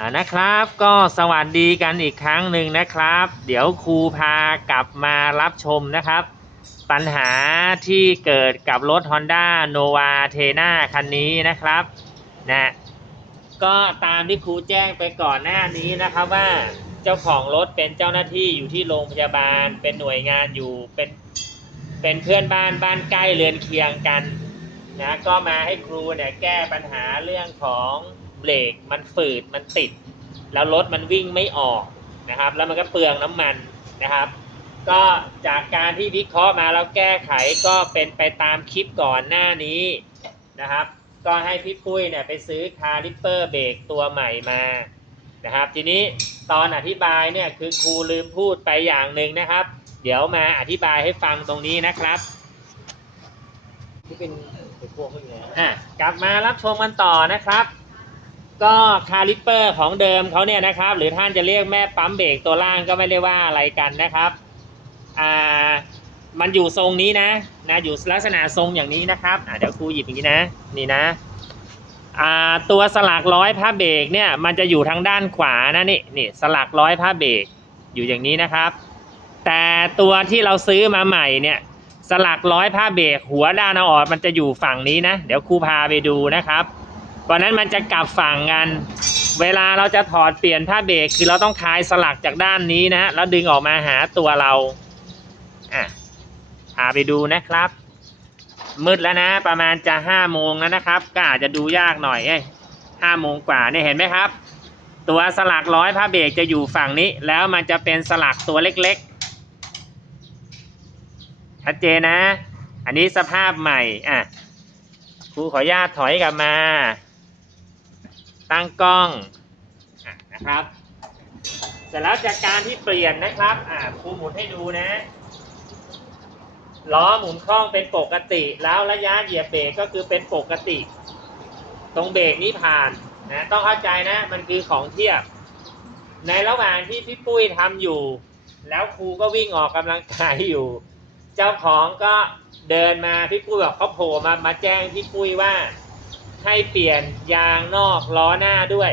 อ่านะครับก็สวัสดีกันอีกครั้งหนึ่งนะครับ เดี๋ยวครูพากลับมารับชมนะครับ ปัญหาที่เกิดกับรถ Honda Nova t e n a คันนี้นะครับนะก็ตามที่ครูแจ้งไปก่อนหน้านี้นะครับว่าเจ้าของรถเป็นเจ้าหน้าที่อยู่ที่โรงพยาบาล เป็นหน่วยงานอยู่เป็นเป็นเพื่อนบ้านบ้านใกล้เรือนเคียงกันนะก็มาให้ครูเนี่ยแก้ปัญหาเรื่องของ เบรกมันฝืดมันติด แล้วรถมันวิ่งไม่ออกนะครับ แล้วมันก็เปลืองน้ำมันนะครับ ก็จากการที่วิเคราะห์มาแล้วแก้ไขก็เป็นไปตามคลิปก่อนหน้านี้นะครับ ก็ให้พี่ปุ้ยเนี่ยไปซื้อคาลิปเปอร์เบรกตัวใหม่มานะครับ ทีนี้ตอนอธิบายเนี่ยคือครูลืมพูดไปอย่างหนึ่งนะครับ เดี๋ยวมาอธิบายให้ฟังตรงนี้นะครับที่เป็นพวกพวกนี้อะกลับมารับชมกันต่อนะครับ ก็คาลิปเปอร์ของเดิมเขาเนี่ยนะครับ หรือท่านจะเรียกแม่ปั๊มเบรกตัวล่างก็ไม่ได้ว่าอะไรกันนะครับอ่ามันอยู่ทรงนี้นะนะอยู่ลักษณะทรงอย่างนี้นะครับอ่าเดี๋ยวครูหยิบอย่างนี้นะ นี่นะอ่าตัวสลักร้อยผ้าเบรกเนี่ยมันจะอยู่ทางด้านขวานะนี่นี่สลักร้อยผ้าเบรกอยู่อย่างนี้นะครับ แต่ตัวที่เราซื้อมาใหม่เนี่ยสลักร้อยผ้าเบรกหัวด้านอาออกมันจะอยู่ฝั่งนี้นะ เดี๋ยวครูพาไปดูนะครับ วันนั้นมันจะกลับฝั่งกัน เวลาเราจะถอดเปลี่ยนผ้าเบรกคือเราต้องคลายสลักจากด้านนี้นะแล้วดึงออกมาหาตัวเราอะพาไปดูนะครับ มืดแล้วนะ ประมาณจะห้าโมงแล้วนะครับ ก็อาจจะดูยากหน่อยเอ้ห้าโมงกว่าเนี่ยเห็นไหมครับ ตัวสลักร้อยผ้าเบรกจะอยู่ฝั่งนี้ แล้วมันจะเป็นสลักตัวเล็กๆชัดเจนนะ อันนี้สภาพใหม่อะครูขออนุญาตถอยกลับมา ตั้งกล้องอะนะครับเสร็จแล้วจากการที่เปลี่ยนนะครับอ่าครูหมุนให้ดูนะ ล้อหมุนคล่องเป็นปกติ แล้วระยะเหยียบเบรกก็คือเป็นปกติ ตรงเบรกนี้ผ่านนะต้องเข้าใจนะ มันคือของเทียบ ในระหว่างที่พี่ปุ้ยทำอยู่ แล้วครูก็วิ่งออกกำลังกายอยู่ เจ้าของก็เดินมาพี่ปุ้ยบอกเขาโผล่มามาแจ้งพี่ปุ้ยว่า ให้เปลี่ยนยางนอกล้อหน้าด้วย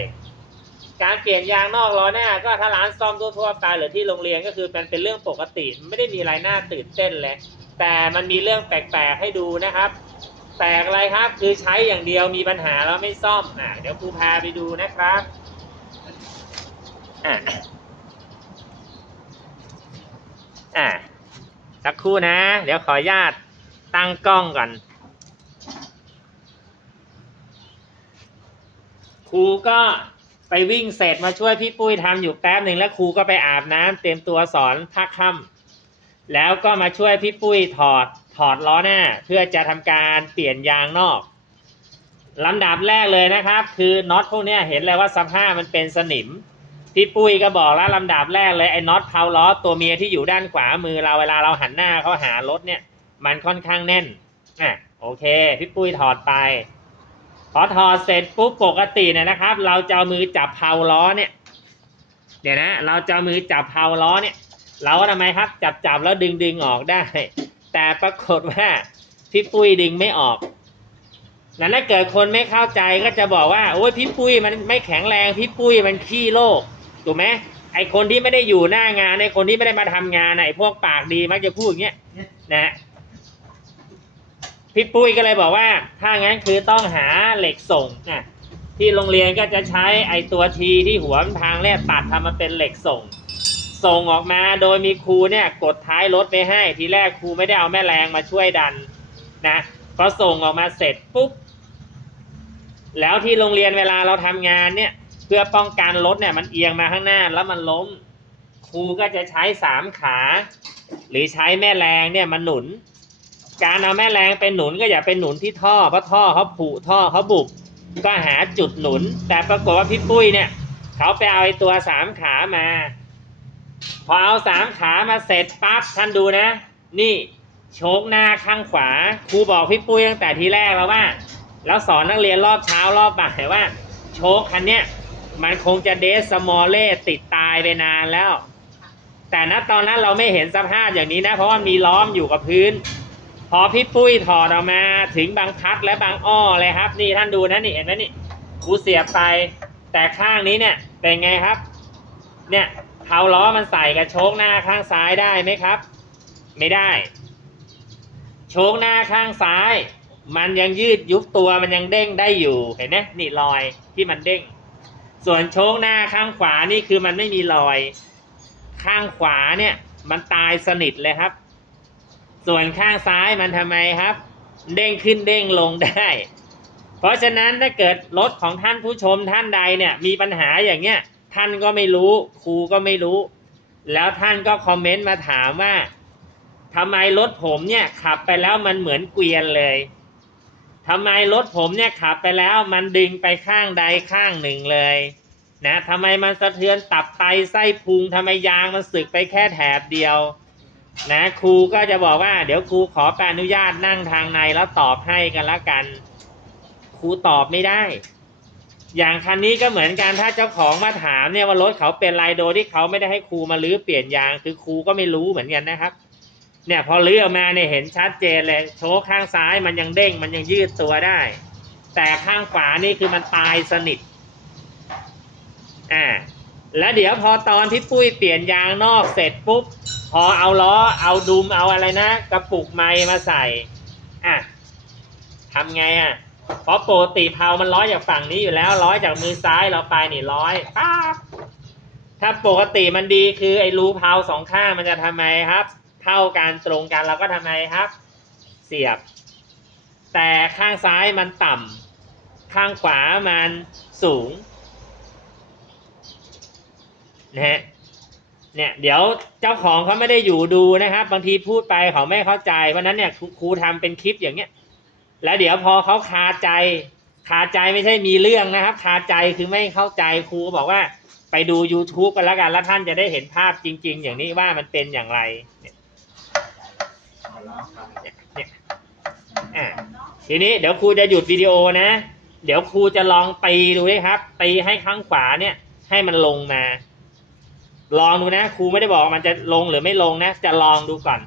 การเปลี่ยนยางนอกล้อหน้า ก็ถ้าร้านซ่อมทั่วๆไปหรือที่โรงเรียนก็คือเป็นเป็นเรื่องปกติไม่ได้มีอะไรน่าตื่นเต้นเลยแต่มันมีเรื่องแปลกๆให้ดูนะครับ แปลกอะไรครับคือใช้อย่างเดียวมีปัญหาแล้วไม่ซ่อมอะเดี๋ยวครูพาไปดูนะครับอะอะสักครู่นะ เดี๋ยวขออนุญาตตั้งกล้องก่อน ครูก็ไปวิ่งเสร็จมาช่วยพี่ปุ้ยทำอยู่แป๊บหนึ่งแล้วครูก็ไปอาบน้ำเตรียมตัวสอนภาคค่ำแล้วก็มาช่วยพี่ปุ้ยถอดถอดล้อหน้า เพื่อจะทำการเปลี่ยนยางนอกลำดับแรกเลยนะครับ คือน็อตพวกนี้เห็นเลยว่าสภาพมันเป็นสนิมพี่ปุ้ยก็บอกแล้วลำดับแรกเลยไอ้น็อตเพาล้อตัวเมียที่อยู่ด้านขวามือเราเวลาเราหันหน้าเขาหารถเนี่ย มันค่อนข้างแน่นอะโอเค พี่ปุ้ยถอดไป พอถอดเสร็จปุ๊บปกติเนี่ยนะครับ เราจะเอามือจับเพาล้อเนี่ยเดี๋ยวนะเราจะมือจับเพาล้อเนี่ย เราก็ทำไมครับ จับจับแล้วดึงดึงออกได้ แต่ปรากฏว่าพี่ปุ้ยดึงไม่ออกนั้นถ้าเกิดคนไม่เข้าใจก็จะบอกว่าโอ้ยพี่ปุ้ยมันไม่แข็งแรงพี่ปุ้ยมันขี้โลกถูกไหมไอคนที่ไม่ได้อยู่หน้างานไอคนที่ไม่ได้มาทำงานไอพวกปากดีมักจะพูดอย่างเงี้ยนะ พี่ปุ้ยก็เลยบอกว่า ถ้างั้นคือต้องหาเหล็กส่งอะที่โรงเรียนก็จะใช้ไอตัวทีที่หัวมันทางแรกตัดทำมาเป็นเหล็กส่ง ส่งออกมาโดยมีครูเนี่ยกดท้ายรถไปให้ ทีแรกครูไม่ได้เอาแม่แรงมาช่วยดันนะพอส่งออกมาเสร็จปุ๊บแล้วที่โรงเรียนเวลาเราทำงานเนี่ย เพื่อป้องกันรถเนี่ยมันเอียงมาข้างหน้าแล้วมันล้ม ครูก็จะใช้สามขา หรือใช้แม่แรงเนี่ยมาหนุน การเอาแม่แรงไปหนุนก็อย่าไปหนุนที่ท่อเพราะท่อเขาผุท่อเขาบุบก็หาจุดหนุน แต่ปรากฏว่าพี่ปุ้ยเนี่ยเขาไปเอาไอ้ตัวสามขามา พอเอาสามขามาเสร็จปั๊บท่านดูนะ นี่โชกหน้าข้างขวาครูบอกพี่ปุ้ยตั้งแต่ทีแรกแล้วว่า แล้วสอนนักเรียนรอบเช้ารอบบ่ายว่า โชคคันเนี้ยมันคงจะเดสสมอลเล่ติดตายไปนานแล้ว แต่ณตอนนั้นเราไม่เห็นสภาพอย่างนี้นะ เพราะว่ามีล้อมอยู่กับพื้น พอพี่ปุ้ยถอดออกมาถึงบางพัดและบางอ้อเลยครับ นี่ท่านดูนะนี่เห็นไหมนี่ครูเสียบไป แต่ข้างนี้เนี่ยเป็นไงครับ เนี่ยเผาล้อมันใส่กับโชคหน้าข้างซ้ายได้ไหมครับ ไม่ได้ โชคหน้าข้างซ้าย มันยังยืดยุบตัวมันยังเด้งได้อยู่เห็นไหมนี่รอยที่มันเด้ง ส่วนโชคหน้าข้างขวานี่คือมันไม่มีรอย ข้างขวาเนี่ย มันตายสนิทเลยครับ ส่วนข้างซ้ายมันทำไมครับ เด้งขึ้นเด้งลงได้ เพราะฉะนั้นถ้าเกิดรถของท่านผู้ชมท่านใดเนี่ยมีปัญหาอย่างเงี้ยท่านก็ไม่รู้ครูก็ไม่รู้ แล้วท่านก็คอมเมนต์มาถามว่าทำไมรถผมเนี่ยขับไปแล้วมันเหมือนเกวียนเลยทำไมรถผมเนี่ยขับไปแล้วมันดึงไปข้างใดข้างหนึ่งเลยนะทำไมมันสะเทือนตับไตไส้พุงทำไมยางมันสึกไปแค่แถบเดียว นะครูก็จะบอกว่า เดี๋ยวครูขอแปอนุญาตนั่งทางในแล้วตอบให้กันละกัน ครูตอบไม่ได้ อย่างคันนี้ก็เหมือนกันถ้าเจ้าของมาถามเนี่ยว่ารถเขาเป็นไรโดยที่เขาไม่ได้ให้ครูมาลื้อเปลี่ยนยางคือครูก็ไม่รู้เหมือนกันนะครับ เนี่ยพอลื้อออกมาเนี่ยเห็นชัดเจนเลยโชว์ข้างซ้ายมันยังเด้งมันยังยืดตัวได้ แต่ข้างขวานี่คือมันตายสนิทอ่า แล้วเดี๋ยวพอตอนที่ปุ้ยเปลี่ยนยางนอกเสร็จปุ๊บ พอเอาล้อเอาดุมเอาอะไรนะกระปุกไม้มาใส่อะทำไงอะเพราะปกติเพามันร้อยจากฝั่งนี้อยู่แล้วร้อยจากมือซ้ายเราไปนี่ร้อยป๊าบถ้าปกติมันดีคือไอ้รูเพาสองข้างมันจะทำไมครับ เท่ากันตรงกันเราก็ทำไมครับ เสียบ แต่ข้างซ้ายมันต่ำข้างขวามันสูง นะฮะเนี่ยเดี๋ยวเจ้าของเขาไม่ได้อยู่ดูนะครับ บางทีพูดไปเขาไม่เข้าใจเพราะนั้นเนี่ยครูครูทำเป็นคลิปอย่างเงี้ยแล้วเดี๋ยวพอเขาคาใจคาใจไม่ใช่มีเรื่องนะครับคาใจคือไม่เข้าใจครูก็บอกว่าไปดู YouTube กันแล้วกันแล้วท่านจะได้เห็นภาพจริง ๆ อย่างนี้ว่ามันเป็นอย่างไรเนี่ยเนี่ยเนี่ยอะทีนี้เดี๋ยวครูจะหยุดวิดีโอนะ เดี๋ยวครูจะลองตีดูด้วยครับตีให้ข้างขวาเนี่ย ให้มันลงมา ลองดูนะครูไม่ได้บอกมันจะลงหรือไม่ลงนะจะลองดูก่อน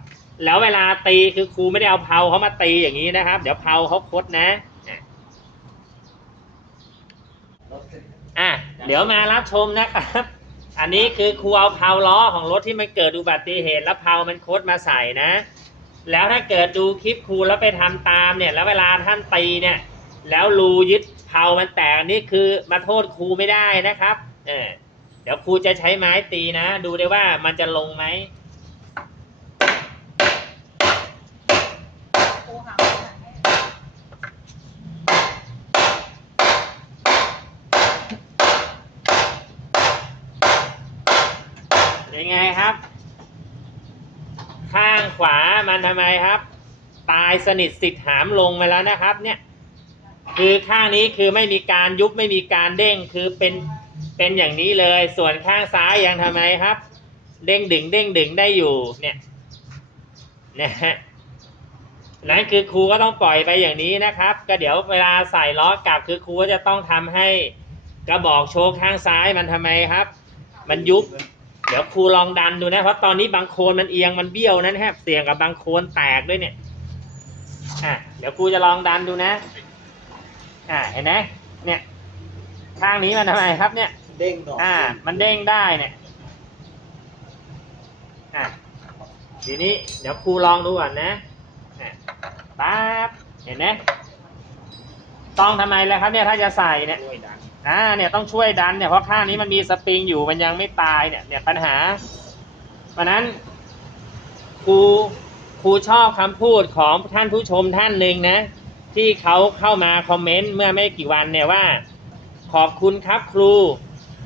แล้วเวลาตีคือครูไม่ได้เอาเพาเขามาตีอย่างนี้นะครับ เดี๋ยวเพาเขาคดนะอะเดี๋ยวมารับชมนะครับ อันนี้คือครูเอาเพาล้อของรถที่มันเกิดอุบัติเหตุแล้วเพามันคดมาใส่นะ แล้วถ้าเกิดดูคลิปครูแล้วไปทำตามเนี่ย แล้วเวลาท่านตีเนี่ย แล้วรูยึดเพามันแตกนี่คือมาโทษครูไม่ได้นะครับ เออ เดี๋ยวครูจะใช้ไม้ตีนะ ดูได้ว่ามันจะลงไหมยังไงครับ ข้างขวามันทำไมครับ ตายสนิทสิทธิ์หามลงไปแล้วนะครับ เนี่ย คือข้างนี้คือไม่มีการยุบไม่มีการเด้งคือเป็น เป็นอย่างนี้เลย ส่วนข้างซ้ายยังทำไมครับ เด้งดึงเด้งดึงได้อยู่เนี่ยนะฮะนั่นคือครูก็ต้องปล่อยไปอย่างนี้นะครับ ก็เดี๋ยวเวลาใส่ล้อกลับคือครูก็จะต้องทำให้กระบอกโชว์ข้างซ้ายมันทำไมครับ มันยุบ เดี๋ยวครูลองดันดูนะเพราะตอนนี้บางโคนมันเอียงมันเบี้ยวนั้นแทบเสี่ยงกับบางโคนแตกด้วยเนี่ยอะเดี๋ยวครูจะลองดันดูนะอ่าเห็นไหมเนี่ยข้างนี้มันทำไมครับเนี่ย เด้งดอกอ่า มันเด้งได้เนี่ยอะทีนี้เดี๋ยวครูลองดูก่อนนะอะป๊าบเห็นไหมต้องทำไมแล้วครับเนี่ยถ้าจะใส่เนี่ยด้วยดังอ่าเนี่ยต้องช่วยดันเนี่ยเพราะข้างนี้มันมีสปริงอยู่มันยังไม่ตายเนี่ยเนี่ยปัญหา เพราะนั้นครูครูชอบคำพูดของท่านผู้ชมท่านหนึ่งนะ ที่เขาเข้ามาคอมเมนต์เมื่อไม่กี่วันเนี่ยว่า ขอบคุณครับครู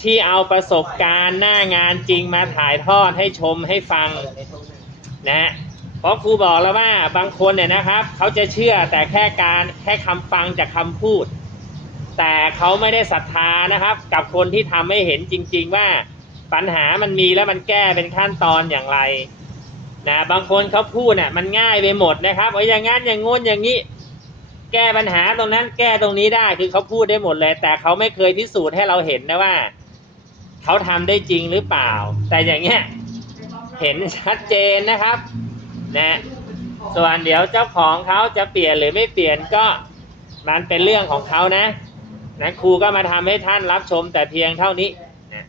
ที่เอาประสบการณ์หน้างานจริงมาถ่ายทอดให้ชมให้ฟังนะเพราะครูบอกแล้วว่าบางคนเนี่ยนะครับเขาจะเชื่อแต่แค่การแค่คำฟังจากคำพูด แต่เขาไม่ได้ศรัทธานะครับ กับคนที่ทำให้เห็นจริง ๆ ว่าปัญหามันมีแล้วมันแก้เป็นขั้นตอนอย่างไรนะบางคนเขาพูดน่ะมันง่ายไปหมดนะครับเอ้ยอย่างงั้นอย่างงนอย่างนี้ แก้ปัญหาตรงนั้นแก้ตรงนี้ได้คือเขาพูดได้หมดเลย แต่เขาไม่เคยพิสูจน์ให้เราเห็นนะว่า เขาทำได้จริงหรือเปล่า แต่อย่างเงี้ยเห็นชัดเจนนะครับนะส่วนเดี๋ยวเจ้าของเขาจะเปลี่ยนหรือไม่เปลี่ยนก็มันเป็นเรื่องของเขานะนะครูก็มาทำให้ท่านรับชมแต่เพียงเท่านี้นะ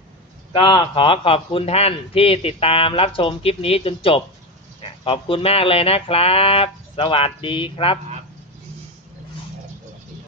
ก็ขอขอบคุณท่านที่ติดตามรับชมคลิปนี้จนจบอะขอบคุณมากเลยนะครับ สวัสดีครับ